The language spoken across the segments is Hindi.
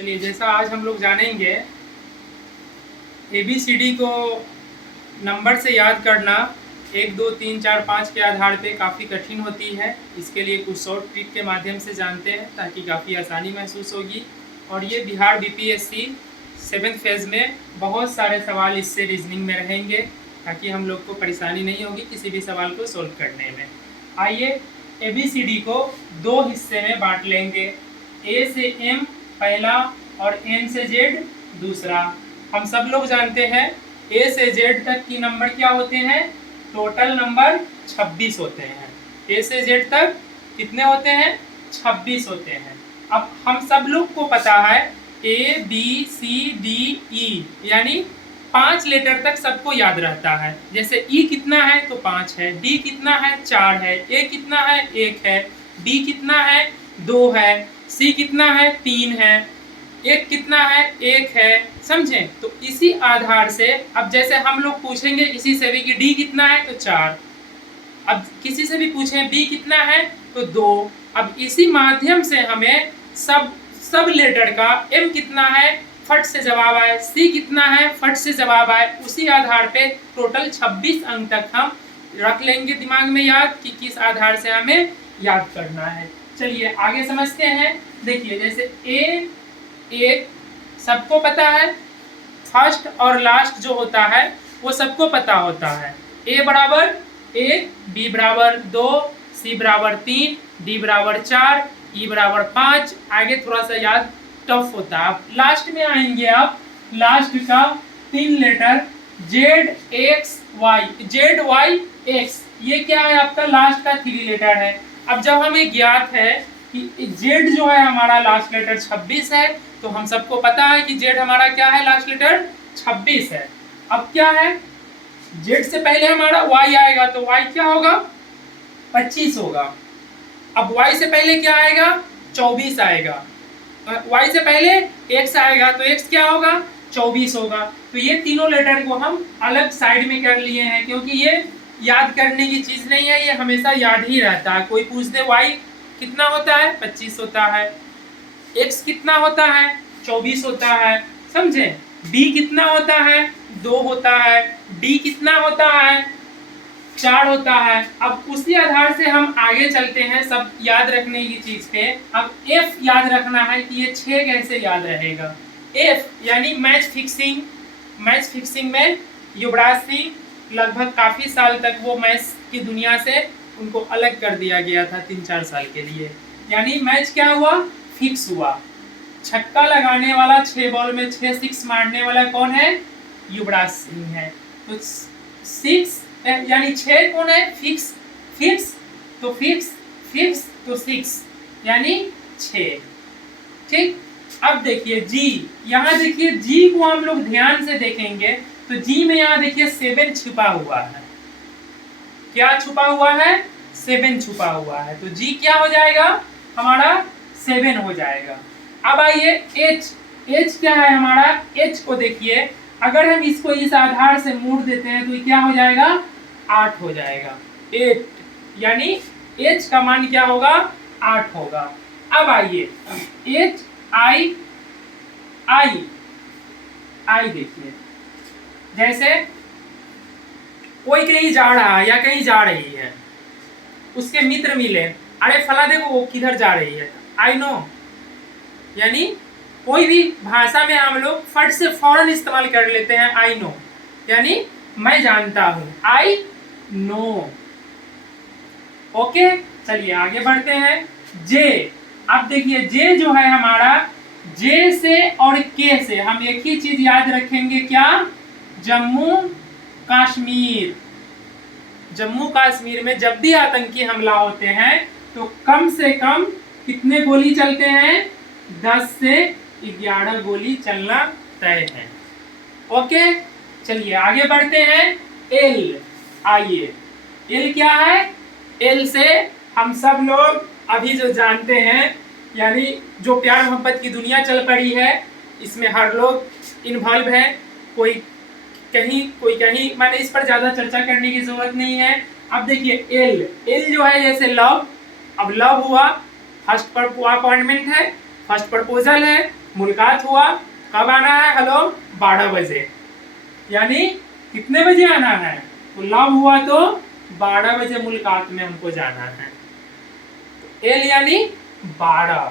चलिए, जैसा आज हम लोग जानेंगे ABCD को नंबर से याद करना 1 2 3 4 5 के आधार पे काफ़ी कठिन होती है। इसके लिए कुछ शॉर्ट ट्रिक के माध्यम से जानते हैं ताकि काफ़ी आसानी महसूस होगी। और ये बिहार BPSC 7th फेज़ में बहुत सारे सवाल इससे रीजनिंग में रहेंगे ताकि हम लोग को परेशानी नहीं होगी किसी भी सवाल को सोल्व करने में। आइए ABCD को दो हिस्से में बांट लेंगे, A से M पहला और N से Z दूसरा। हम सब लोग जानते हैं A से Z तक की नंबर क्या होते हैं, टोटल नंबर 26 होते हैं। A से Z तक कितने होते हैं, 26 होते हैं। अब हम सब लोग को पता है ABCDE यानी 5 लेटर तक सबको याद रहता है। जैसे E कितना है तो 5 है, D कितना है 4 है, A कितना है 1 है, B कितना है 2 है, C कितना है 3 है, एक कितना है 1 है। समझें? तो इसी आधार से अब जैसे हम लोग पूछेंगे किसी से भी कि D कितना है तो 4, अब किसी से भी पूछें B कितना है तो 2। अब इसी माध्यम से हमें सब लेटर का M कितना है फट से जवाब आए, C कितना है फट से जवाब आए। उसी आधार पे टोटल 26 अंक तक हम रख लेंगे दिमाग में याद कि किस आधार से हमें याद करना है। चलिए आगे समझते हैं। देखिए जैसे एक सबको पता है, फर्स्ट और लास्ट जो होता है वो सबको पता होता है। A बराबर 1, B बराबर 2, C बराबर 3, D बराबर 4, E बराबर 5। आगे थोड़ा सा याद टफ होता है। अब लास्ट में आएंगे, आप लास्ट का 3 लेटर ZY X, ये क्या है आपका लास्ट का 3 लेटर है। अब जब हमें ज्ञात है कि Z जो है हमारा लास्ट लेटर 26 है, तो हम सबको पता है कि Z हमारा क्या है, लास्ट लेटर 26 है। अब क्या है, Z से पहले हमारा Y आएगा तो Y क्या होगा, 25 होगा। अब Y से पहले क्या आएगा, 24 आएगा। Y से पहले X आएगा तो X क्या होगा, 24 होगा। तो ये तीनों लेटर को हम अलग साइड में कर लिए हैं क्योंकि ये याद करने की चीज नहीं है, ये हमेशा याद ही रहता है। कोई पूछ दे Y कितना होता है, 25 होता है, X कितना होता है, 24 होता है। समझे? B कितना होता है, 2 होता है, D कितना होता है, 4 होता है। अब उसी आधार से हम आगे चलते हैं सब याद रखने की चीज पे। अब F याद रखना है कि ये 6 कैसे याद रहेगा। F यानी मैच फिक्सिंग में युवराज सिंह लगभग काफी साल तक वो मैच की दुनिया से उनको अलग कर दिया गया था 3-4 साल के लिए। यानी मैच क्या हुआ, फिक्स हुआ। छक्का लगाने वाला 6 बॉल में 6 सिक्स मारने वाला कौन है, युवराज सिंह है। तो 6 यानी 6 कौन है, फिक्स तो 6 यानी 6। ठीक। अब देखिए जी, यहाँ देखिए जी को हम लोग ध्यान से देखेंगे तो जी में यहाँ देखिए 7 छुपा हुआ है। क्या छुपा हुआ है, 7 छुपा हुआ है। तो जी क्या हो जाएगा हमारा, 7 हो जाएगा। अब आइए एच क्या है हमारा, एच को देखिए अगर हम इसको इस आधार से मोड़ देते हैं तो ये क्या हो जाएगा, 8 हो जाएगा। 8 यानी एच का मान क्या होगा, 8 होगा। अब आइए एच आई देखिए, जैसे कोई कहीं जा रहा है या कहीं जा रही है, उसके मित्र मिले, अरे फला देखो वो किधर जा रही है, आई नो। यानी कोई भी भाषा में हम लोग फट से फौरन इस्तेमाल कर लेते हैं आई नो, यानी मैं जानता हूं, आई नो। ओके, चलिए आगे बढ़ते हैं। जे, अब देखिए जे जो है हमारा, जे से और के से हम एक ही चीज याद रखेंगे, क्या, जम्मू कश्मीर में जब भी आतंकी हमला होते हैं तो कम से कम कितने गोली चलते हैं, 10 से 11 गोली चलना तय है। ओके, चलिए आगे बढ़ते हैं। एल, आइए एल क्या है, एल से हम सब लोग अभी जो जानते हैं, यानी जो प्यार मोहब्बत की दुनिया चल पड़ी है, इसमें हर लोग इन्वॉल्व है, कोई कहीं, माने इस पर ज्यादा चर्चा करने की जरूरत नहीं है। अब देखिए एल जो है जैसे लव, अब लव हुआ, फर्स्ट अपॉइंटमेंट है, फर्स्ट प्रपोजल है, मुलाकात हुआ, कब आना है, हेलो 12 बजे, यानी कितने बजे आना है, तो लव हुआ तो 12 बजे मुलाकात में हमको जाना है। एल यानी 12।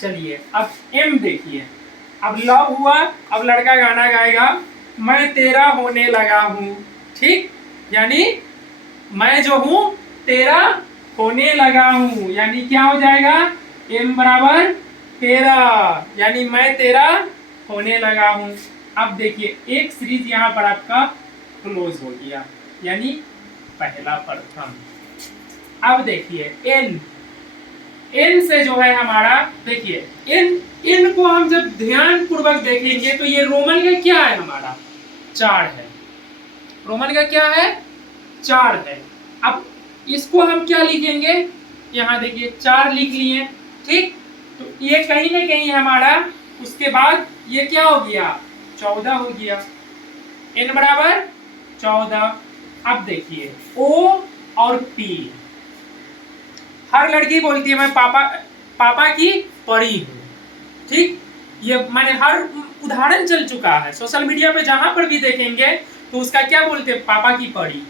चलिए अब एम देखिए, अब लव हुआ, अब लड़का गाना गाएगा, मैं तेरा होने लगा हूं, ठीक, यानी मैं जो हूं तेरा होने लगा हूं, यानी क्या हो जाएगा, एम बराबर 13, यानी मैं तेरा होने लगा हूं। अब देखिए एक सीरीज यहाँ पर आपका क्लोज हो गया, यानी पहला प्रथम। अब देखिए एन, एन से जो है हमारा, देखिए इन इन को हम जब ध्यान पूर्वक देखेंगे तो ये रोमन का क्या है, हमारा 4 है, रोमन का क्या है 4 है। अब इसको हम क्या लिखेंगे, यहाँ देखिए 4 लिख लिए, ठीक, तो ये कहीं ना कहीं हमारा उसके बाद ये क्या हो गया 14 हो गया, एन बराबर 14। अब देखिए ओ और पी, हर लड़की बोलती है मैं पापा की परी हूँ, ठीक, ये मैंने हर उदाहरण चल चुका है सोशल मीडिया पे, जहां पर भी देखेंगे तो उसका क्या बोलते हैं, पापा की परी।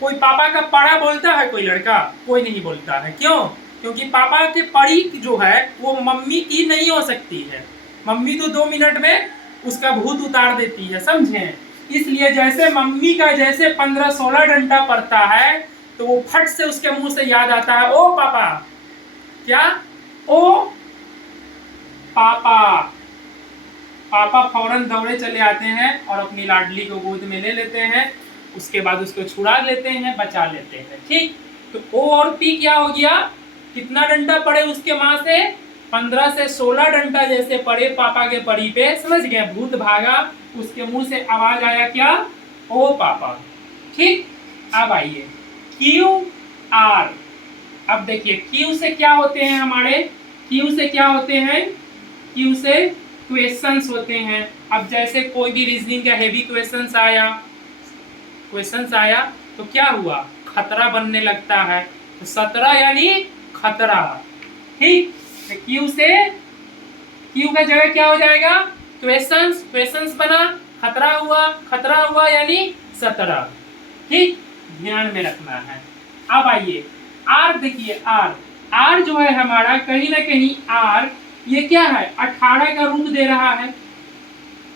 कोई पापा का पड़ा बोलता है कोई लड़का, कोई नहीं बोलता है, क्यों, क्योंकि पापा की परी जो है वो मम्मी की नहीं हो सकती है, मम्मी तो 2 मिनट में उसका भूत उतार देती है, समझे। इसलिए जैसे मम्मी का जैसे 15-16 डंडा पड़ता है तो वो फट से उसके मुंह से याद आता है ओ पापा, क्या, ओ पापा, पापा फौरन दौड़े चले आते हैं और अपनी लाडली को गोद में ले लेते हैं, उसके बाद उसको छुड़ा लेते हैं, बचा लेते हैं, ठीक। तो ओ और पी क्या हो गया, कितना डंडा पड़े उसके माँ से, 15 से 16 डंडा जैसे पड़े पापा के परी पे, समझ गए, भूत भागा, उसके मुंह से आवाज आया क्या, ओ पापा, ठीक। अब आइए क्यू आर, अब देखिए क्यू से क्या होते हैं हमारे, क्यू से क्या होते हैं, क्यू से क्वेश्चंस होते हैं। अब जैसे कोई भी रीजनिंग का हेवी क्वेश्चंस आया तो क्या हुआ, खतरा बनने लगता है, तो 17 यानी खतरा, ठीक। तो क्यू से, क्यू का जगह क्या हो जाएगा, क्वेश्चंस, क्वेश्चंस बना, खतरा हुआ यानी 17, ठीक, ध्यान में रखना है। अब आइए आर देखिए, आर जो है हमारा कहीं ना कहीं आर ये क्या है 18 का रूप दे रहा है,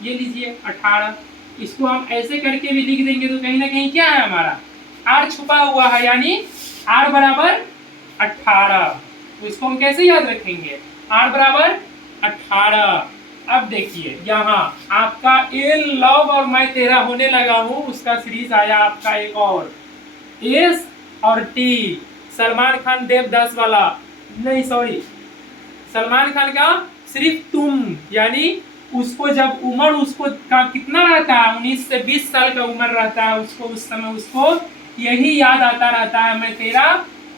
ये लीजिए 18, इसको हम ऐसे करके भी लिख देंगे तो कहीं ना कहीं क्या है हमारा आर छुपा हुआ है, यानी आर बराबर 18, तो इसको हम कैसे याद रखेंगे, आर बराबर 18। अब देखिए यहाँ आपका ए लव और मैं तेरा होने लगा हूं, उसका सीरीज आया आपका एक और एस और टी, सलमान खान देवदास वाला, नहीं सॉरी, सलमान खान का सिर्फ तुम, यानी उसको जब उम्र उसको का कितना रहता है 19 से 20 साल का उम्र रहता है, उसको उस समय उसको यही याद आता रहता है मैं तेरा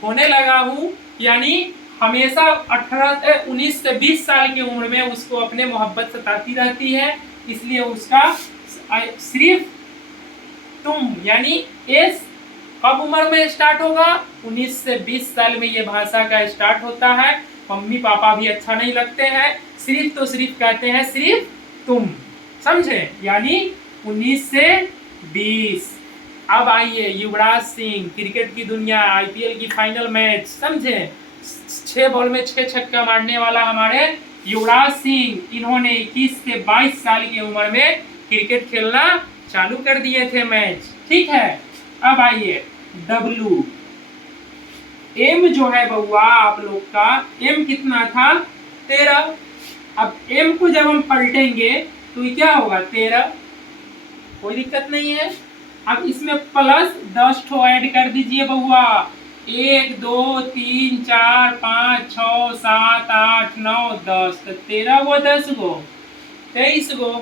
होने लगा हूँ, यानी हमेशा 19 से 20 साल की उम्र में उसको अपने मोहब्बत सताती रहती है, इसलिए उसका सिर्फ तुम यानी एस कब उम्र में स्टार्ट होगा, 19 से 20 साल में ये भाषा का स्टार्ट होता है। मम्मी पापा भी अच्छा नहीं लगते हैं, सिर्फ तो सिर्फ कहते हैं सिर्फ तुम, समझे, यानी 19 से 20। अब आइए युवराज सिंह, क्रिकेट की दुनिया, आईपीएल की फाइनल मैच, समझे, 6 बॉल में 6 छक्का मारने वाला हमारे युवराज सिंह, इन्होंने 21 से 22 साल की उम्र में क्रिकेट खेलना चालू कर दिए थे मैच, ठीक है। अब आइए डब्लू, एम जो है बउआ आप लोग का एम कितना था 13, अब एम को जब हम पलटेंगे तो ये क्या होगा 13, कोई दिक्कत नहीं है। अब इसमें प्लस 10 ठो ऐड कर दीजिए बउआ, 1 2 3 4 5 6 7 8 9 10, तो 13 गो 10 गो 23 गो,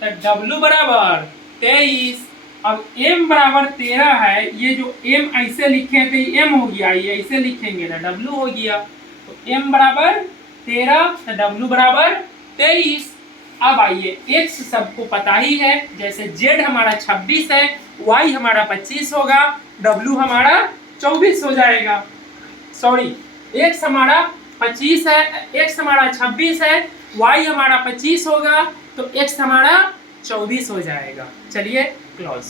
तो डब्लू बराबर 23। अब m बराबर 13 है, ये जो m ऐसे लिखे थे m हो गया, ये ऐसे लिखेंगे तो w हो गया, तो m बराबर 13 तो w बराबर 23। अब आइए x सबको पता ही है, जैसे z हमारा 26 है, y हमारा 25 होगा, w हमारा 24 हो जाएगा, सॉरी x हमारा 25 है, x हमारा 26 है, y हमारा 25 होगा तो x हमारा 24 हो जाएगा। चलिए क्लोज।